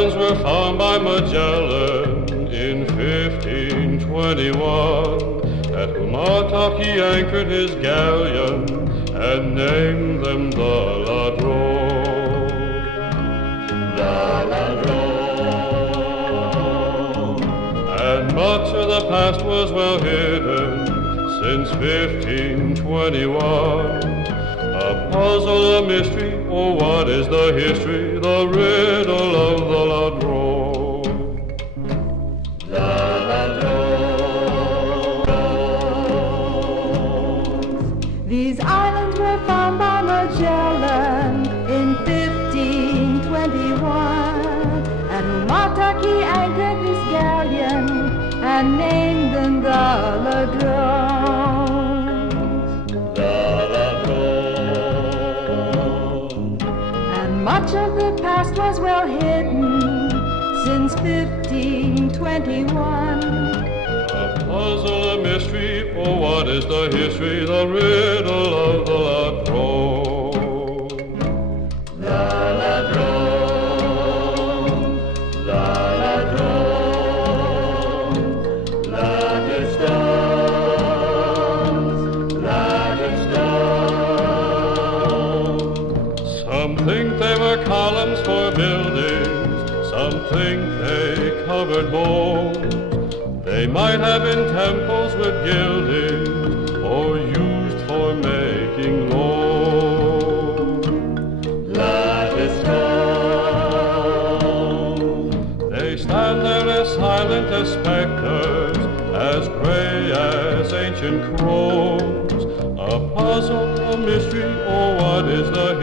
islands were found by Magellan in 1521, at whom he anchored his galleon and named them the Ladrones. The Ladrones. And much of the past was well hidden since 1521. A puzzle, a mystery, oh what is the history, the riddle of the Ladrone? The Ladrone. These islands were found by Magellan in 1521, and he anchored his galleon and named them the Ladrones. Much of the past was well hidden since 1521. A puzzle, a mystery, oh what is the history, the riddle of the Ladrone? The Ladrone, the Ladrone, ladder stones, ladder stones. Some think they were columns for buildings, some think they covered bones. They might have been temples with gilding, or used for making loans. Lattice stones. They stand there as silent as specters, as gray as ancient crows. A puzzle, a mystery, oh what is the